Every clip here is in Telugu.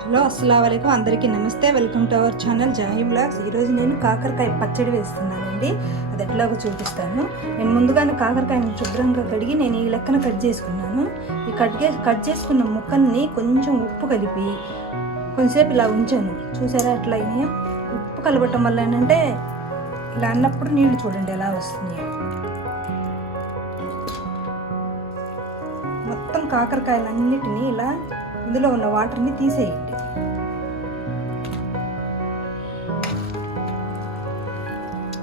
హలో అస్సలాము అలైకుం అందరికీ నమస్తే. Welcome to our channel Jahi vlogs. ఈరోజు నేను కాకరకాయ పచ్చడి వేస్తున్నానండి. అది ఎట్లాగో చూపిస్తాను. నేను ముందుగానే కాకరకాయని శుభ్రంగా కడిగి నేను ఈ లెక్కన కట్ చేసుకున్నాను. ఈ కట్ చేసుకున్న ముక్కల్ని కొంచెం ఉప్పు కలిపి కొంచెంసేపు ఇలా ఉంచాను. చూసారా ఎట్లా అయినాయో? ఉప్పు కలపటం వల్ల ఏంటంటే ఇలా అన్నప్పుడు నీళ్లు చూడండి ఎలా వస్తున్నాయో. మొత్తం కాకరకాయలన్నిటినీ ఇలా ఇందులో ఉన్న వాటర్ని తీసేయండి.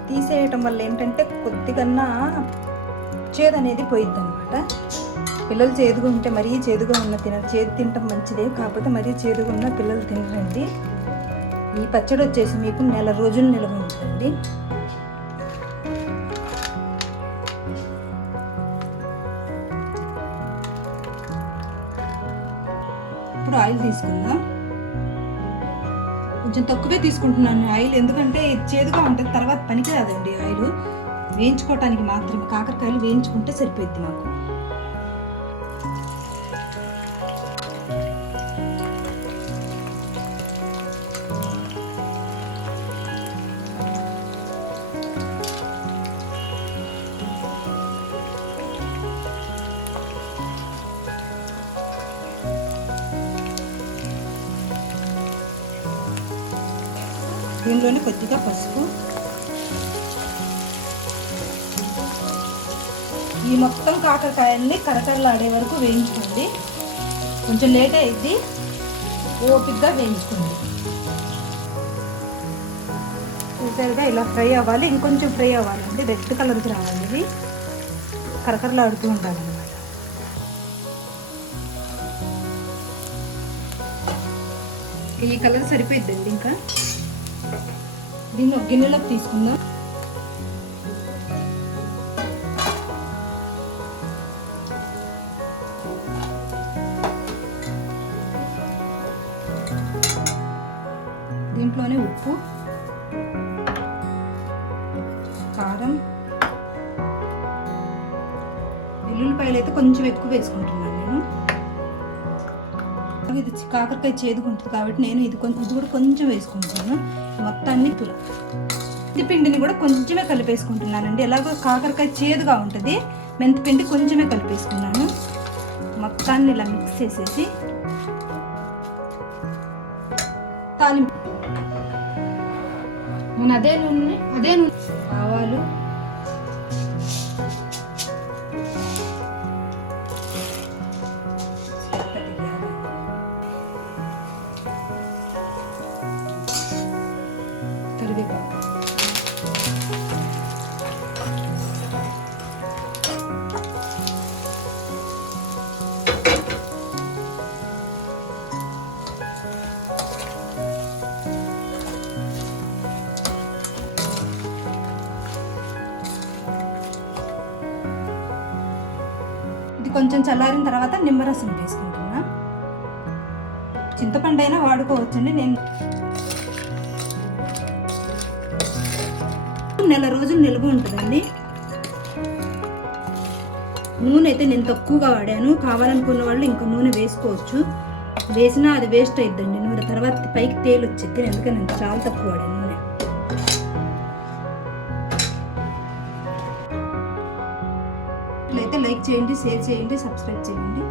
తీసేయటం వల్ల ఏంటంటే కొద్దిగా చేదు అనేది పోయిద్ది అనమాట. పిల్లలు చేదుగా ఉంటే మరీ చేదుగా ఉన్న చేదు తినటం మంచిదే, కాకపోతే మరీ చేదుగా ఉన్న పిల్లలు తినరండి. ఈ పచ్చడి వచ్చేసి మీకు 1 నెల రోజులు నిల్వ ఉంటుందండి. ఇప్పుడు ఆయిల్ తీసుకుందాం. కొంచెం తక్కువే తీసుకుంటున్నాను ఆయిల్, ఎందుకంటే ఇది చేదుగా ఉంటుంది, తర్వాత పనికి రాదండి. ఆయిల్ వేయించుకోవటానికి మాత్రమే, కాకరకాయలు వేయించుకుంటే సరిపోద్ది మాకు. దీనిలోనే కొద్దిగా పసుపు. ఈ మొత్తం కాకరకాయల్ని కరకరలాడే వరకు వేయించుకోండి. కొంచెం లేట్ అయ్యింది, ఓపిక్గా వేయించుకోండి. చూసారుగా ఇలా ఫ్రై అవ్వాలి, ఇంకొంచెం ఫ్రై అవ్వాలండి, రెడ్ కలర్కి రావాలి. ఇది కరకరలాడుతూ ఉండాలన్నమాట. ఈ కలర్ సరిపోయిద్దండి. ఇంకా దీన్ని ఒక గిన్నెలోకి తీసుకుందాం. దీంట్లోనే ఉప్పు, కారం, వెల్లుల్లిపాయలు అయితే కొంచెం ఎక్కువ వేసుకుంటున్నాను నేను. ఇది కాకరకాయ చేదుకుంటుంది కాబట్టి నేను ఇది కూడా కొంచెం వేసుకుంటున్నాను. మొత్తాన్ని మెంతిపిండిని కూడా కొంచెమే కలిపేసుకుంటున్నానండి. ఎలాగో కాకరకాయ చేదుగా ఉంటుంది, మెంతిపిండి కొంచెమే కలిపేసుకున్నాను. మొత్తాన్ని ఇలా మిక్స్ చేసేసి తాలింపు నేను అదే నూనె ఆవాలు, కరివేపాకు, ఇది కొంచెం చల్లారిన తర్వాత నిమ్మరసం వేసుకుంటున్నా. చింతపండు అయినా వాడుకోవచ్చండి. నేను 1 నెల రోజులు నిల్వ ఉంటుందండి. నూనె అయితే నేను తక్కువగా వాడాను, కావాలనుకున్న వాళ్ళు ఇంకా నూనె వేసుకోవచ్చు. వేసినా అది వేస్ట్ అయిద్దండి నూనె, తర్వాత పైకి తేలు వచ్చింది. ఎందుకని నేను చాలా తక్కువ వాడాను నూనె. అయితే లైక్ చేయండి, షేర్ చేయండి, సబ్స్క్రైబ్ చేయండి.